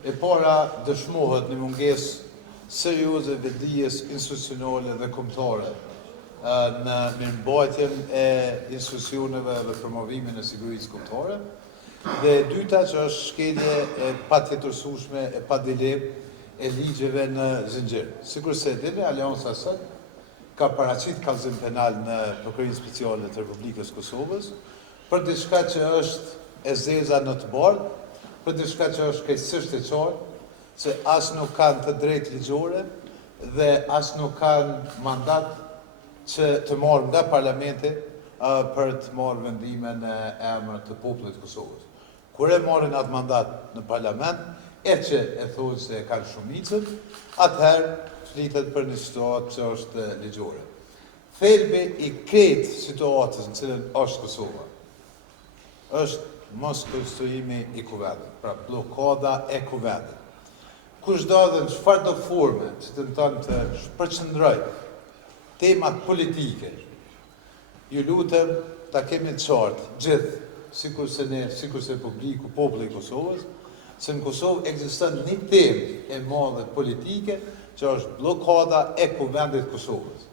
E para dëshmohet një mungesë serioze vetdijes institucionale dhe kombëtare në mirëmbajtjen e institucioneve dhe promovimin e sigurisë kombëtare. Dhe e dyta që është shkelje e patjetërsueshme e pa dilemë e ligjeve në zinxhir. Sikur se dini, Aleanca sot ka paraqit kallëzim penal në Prokurorinë Speciale të Republikës Kosovës për diçka që është e zeza në të bardhë, për diçka që është krejtësisht e qartë, se as nuk kanë të drejtë ligjore dhe as nuk kanë mandat që të marrë nga parlamenti për të marrë vendime në emër të popullit të Kosovës. Kur e marrin atë mandat në parlament, e që e thonë se kanë shumicën, atëherë flitet për një situatë që është ligjore. Thelbi i krejtë situatës në cilën është Kosova është mos konstruimi i kuvendit, pra blokada e kuvendit. Kushdo dhe në çfarë do forme që të nëtonë të përqëndroj temat politike, ju lutem ta kemi të qartë gjithë, sikur se publiku, populli i Kosovës, se në Kosovë ekziston një temë e madhe politike që është blokada e kuvendit Kosovës.